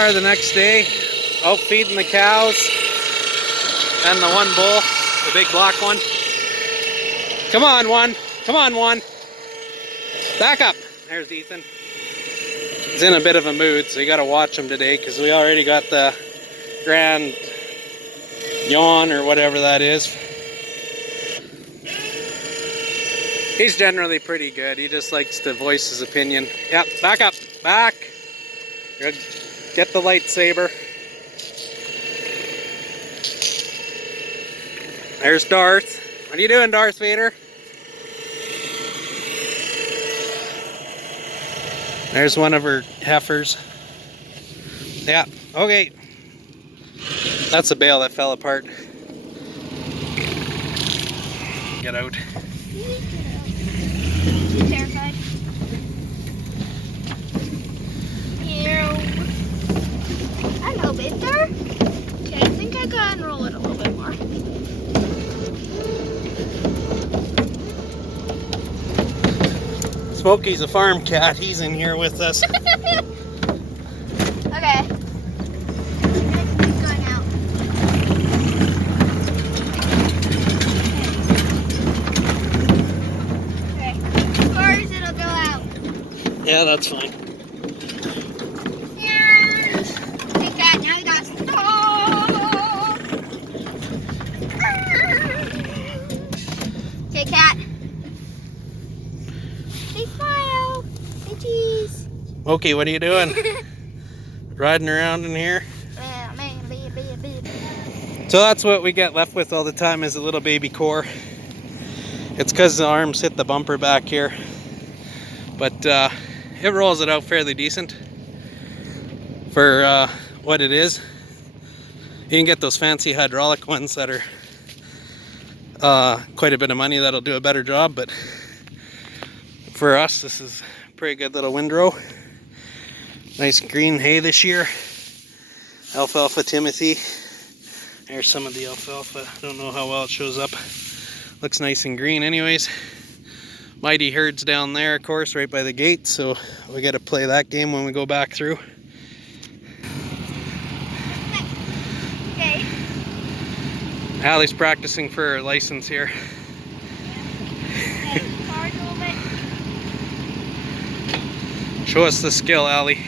are the next day, out feeding the cows and the one bull, the big black one. Come on, one. Come on, one. Back up. There's Ethan. He's in a bit of a mood, so you got to watch him today because we already got the grand yawn or whatever that is. He's generally pretty good. He just likes to voice his opinion. Yep, back up. Back. Good. Get the lightsaber. There's Darth. What are you doing, Darth Vader? There's one of her heifers. Yeah, okay. That's a bale that fell apart. Get out. She's terrified. I know, Victor. Okay, I think I gotta unroll it a little bit more. Smokey's a farm cat. He's in here with us. Okay. Going out. Okay. As far as it'll go out. Yeah, that's fine. Take that. Now we got stop. Okay, cat. Say smile. Say cheese. Okay, what are you doing? Riding around in here? So that's what we get left with all the time is a little baby core. It's because the arms hit the bumper back here. But it rolls it out fairly decent for what it is. You can get those fancy hydraulic ones that are quite a bit of money that'll do a better job, but for us this is a pretty good little windrow. Nice green hay this year. Alfalfa Timothy. There's some of the alfalfa. I don't know how well it shows up. Looks nice and green anyways. Mighty herds down there, of course, right by the gate, so we got to play that game when we go back through. Okay. Allie's practicing for her license here. Okay, forward a little bit. Show us the skill, Allie.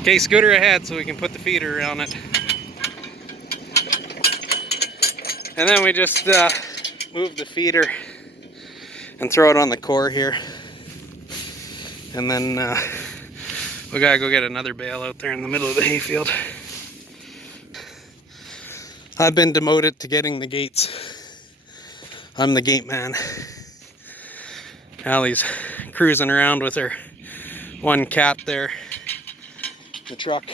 Okay, scooter ahead so we can put the feeder on it. And then we just move the feeder and throw it on the core here. And then we gotta go get another bale out there in the middle of the hayfield. I've been demoted to getting the gates. I'm the gate man. Allie's cruising around with her one cat there in the truck.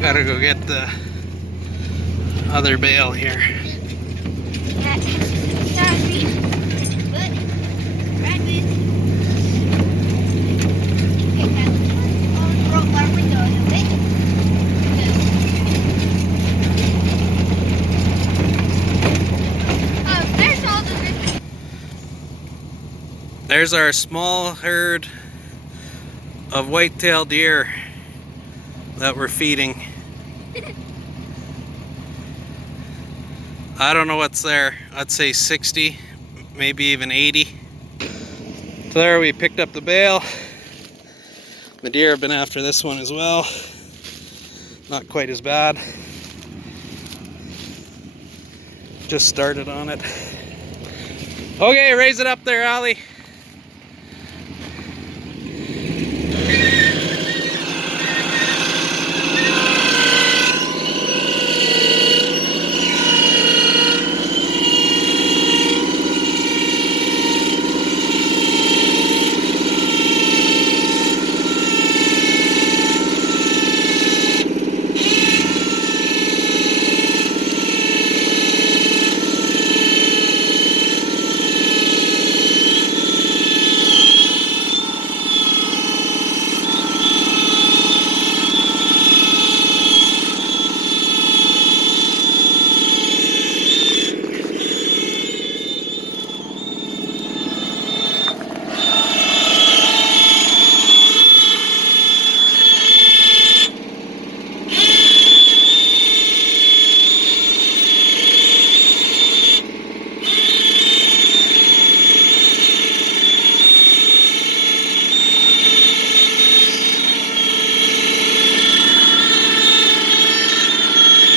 Gotta go get the other bale here. There's our small herd of white-tailed deer that we're feeding. I don't know what's there. I'd say 60, maybe even 80. So there we picked up the bale. The deer have been after this one as well. Not quite as bad. Just started on it. Okay, raise it up there, Allie.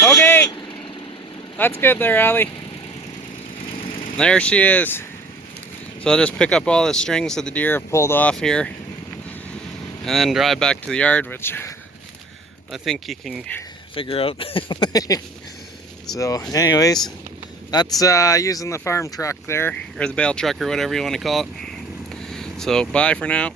Okay. That's good there, Allie. There she is. So I'll just pick up all the strings that the deer have pulled off here and then drive back to the yard, which I think you can figure out. So anyways, that's using the farm truck there, or the bale truck, or whatever you want to call it. So bye for now.